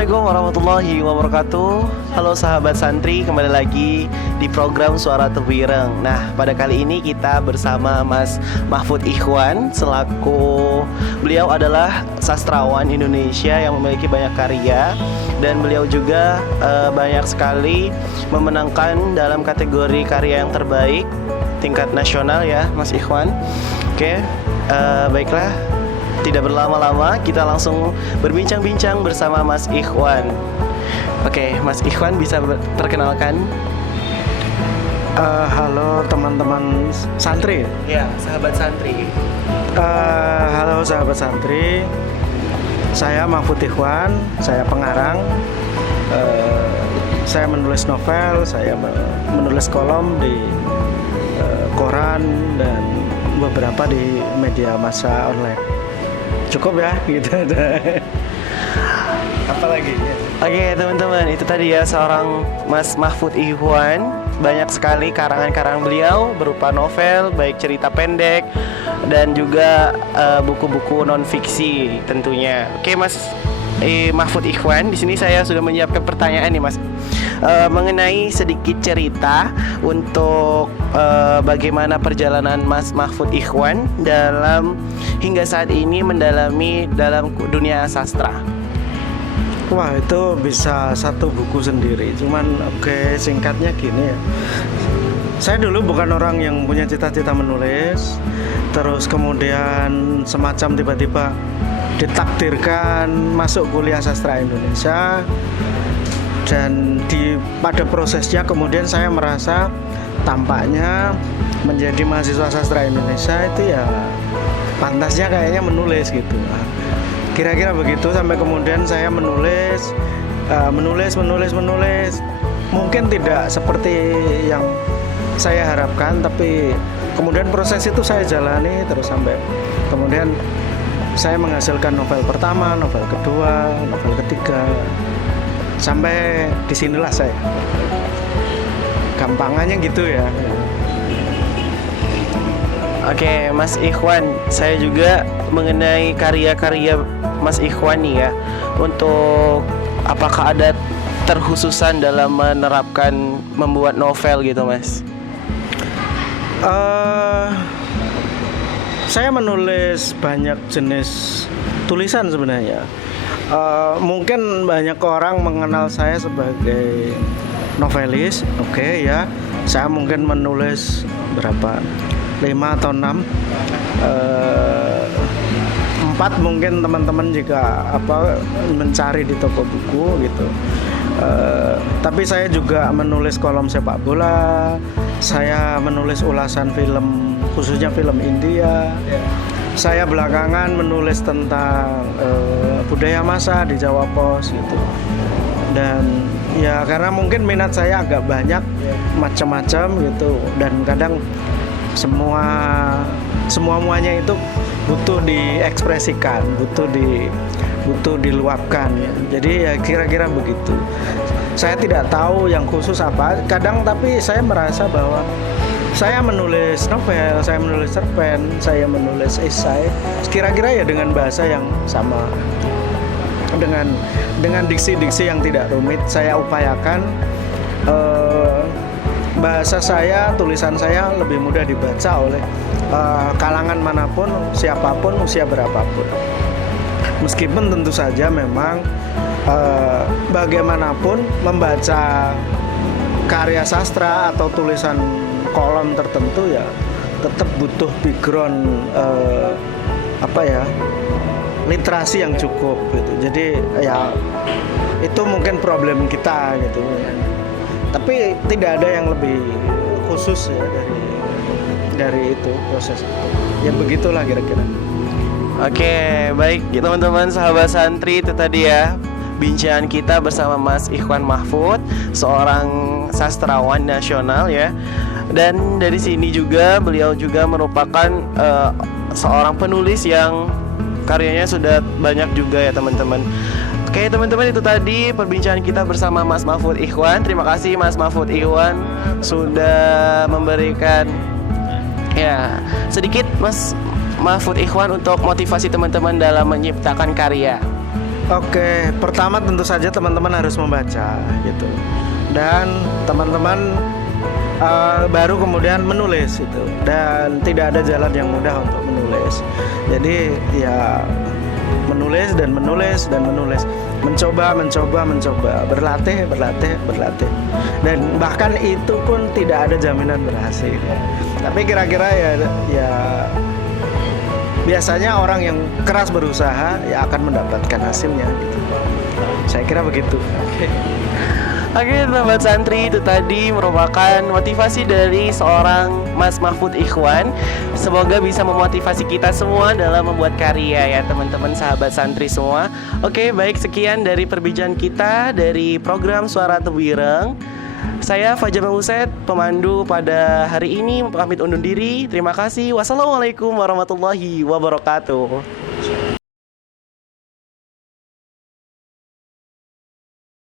Assalamualaikum warahmatullahi wabarakatuh. Halo sahabat santri, kembali lagi di program Suara Tebuireng. Nah, pada kali ini kita bersama Mas Mahfud Ikhwan, selaku beliau adalah sastrawan Indonesia yang memiliki banyak karya, dan beliau juga banyak sekali memenangkan dalam kategori karya yang terbaik tingkat nasional ya, Mas Ikhwan. Oke, baiklah. Tidak berlama-lama, kita langsung berbincang-bincang bersama Mas Ikhwan. Oke, Mas Ikhwan bisa perkenalkan? Halo teman-teman santri. Ya, sahabat santri. Halo sahabat santri. Saya Mahfud Ikhwan, saya pengarang. Saya menulis novel, saya menulis kolom di koran dan beberapa di media massa online. Cukup ya, gitu. Apalagi? Oke, teman-teman, itu tadi ya seorang Mas Mahfud Ikhwan. Banyak sekali karangan-karangan beliau berupa novel, baik cerita pendek dan juga buku-buku non fiksi tentunya. Oke, Mas Mahfud Ikhwan, di sini saya sudah menyiapkan pertanyaan nih, Mas. Mengenai sedikit cerita untuk bagaimana perjalanan Mas Mahfud Ikhwan dalam hingga saat ini mendalami dalam dunia sastra. Wah, itu bisa satu buku sendiri. Cuman singkatnya gini ya. Saya dulu bukan orang yang punya cita-cita menulis. Terus kemudian semacam tiba-tiba ditakdirkan masuk kuliah sastra Indonesia. Dan pada prosesnya kemudian saya merasa tampaknya menjadi mahasiswa sastra Indonesia itu ya pantasnya kayaknya menulis gitu. Kira-kira begitu, sampai kemudian saya menulis. Mungkin tidak seperti yang saya harapkan, tapi kemudian proses itu saya jalani terus sampai kemudian saya menghasilkan novel pertama, novel kedua, novel ketiga. Sampai disinilah saya. Gampangannya gitu ya. Oke, Mas Ikhwan, saya juga mengenai karya-karya Mas Ikhwan nih ya. Untuk apakah ada terkhususan dalam menerapkan membuat novel gitu, Mas? Saya menulis banyak jenis tulisan sebenarnya. Mungkin banyak orang mengenal saya sebagai novelis, ya. Saya mungkin menulis berapa? 5 atau 6. 4 mungkin teman-teman jika mencari di toko buku gitu. Tapi saya juga menulis kolom sepak bola. Saya menulis ulasan film, khususnya film India. Saya belakangan menulis tentang budaya masa di Jawa Pos gitu. Dan ya karena mungkin minat saya agak banyak, macam-macam gitu, dan kadang semuanya itu butuh diekspresikan, butuh diluapkan ya. Jadi ya kira-kira begitu. Saya tidak tahu yang khusus apa kadang, tapi saya merasa bahwa saya menulis novel, saya menulis cerpen, saya menulis esai, kira-kira ya dengan bahasa yang sama, dengan diksi-diksi yang tidak rumit. Saya upayakan bahasa saya, tulisan saya lebih mudah dibaca oleh kalangan manapun, siapapun, usia berapapun. Meskipun tentu saja memang bagaimanapun membaca karya sastra atau tulisan kolom tertentu ya tetap butuh background literasi yang cukup gitu. Jadi ya itu mungkin problem kita gitu. Tapi tidak ada yang lebih khusus ya dari itu proses itu. Ya begitulah kira-kira. Oke, baik teman-teman sahabat santri, itu tadi ya bincang kita bersama Mas Ikhwan Mahfud, seorang sastrawan nasional ya. Dan dari sini juga beliau juga merupakan seorang penulis yang karyanya sudah banyak juga ya teman-teman. Oke teman-teman, itu tadi perbincangan kita bersama Mas Mahfud Ikhwan. Terima kasih Mas Mahfud Ikhwan sudah memberikan ya sedikit Mas Mahfud Ikhwan untuk motivasi teman-teman dalam menciptakan karya. Oke, pertama tentu saja teman-teman harus membaca gitu. Dan teman-teman baru kemudian menulis itu. Dan tidak ada jalan yang mudah untuk menulis. Jadi ya menulis dan menulis dan menulis. Mencoba, berlatih. Dan bahkan itu pun tidak ada jaminan berhasil. Tapi kira-kira ya biasanya orang yang keras berusaha ya akan mendapatkan hasilnya gitu. Saya kira begitu. Oke, sahabat santri, itu tadi merupakan motivasi dari seorang Mas Mahfud Ikhwan. Semoga bisa memotivasi kita semua dalam membuat karya ya teman-teman sahabat santri semua. Oke, baik, sekian dari perbincangan kita dari program Suara Tebuireng. Saya Fajar Mahuset, pemandu pada hari ini, pamit undur diri. Terima kasih. Wassalamualaikum warahmatullahi wabarakatuh.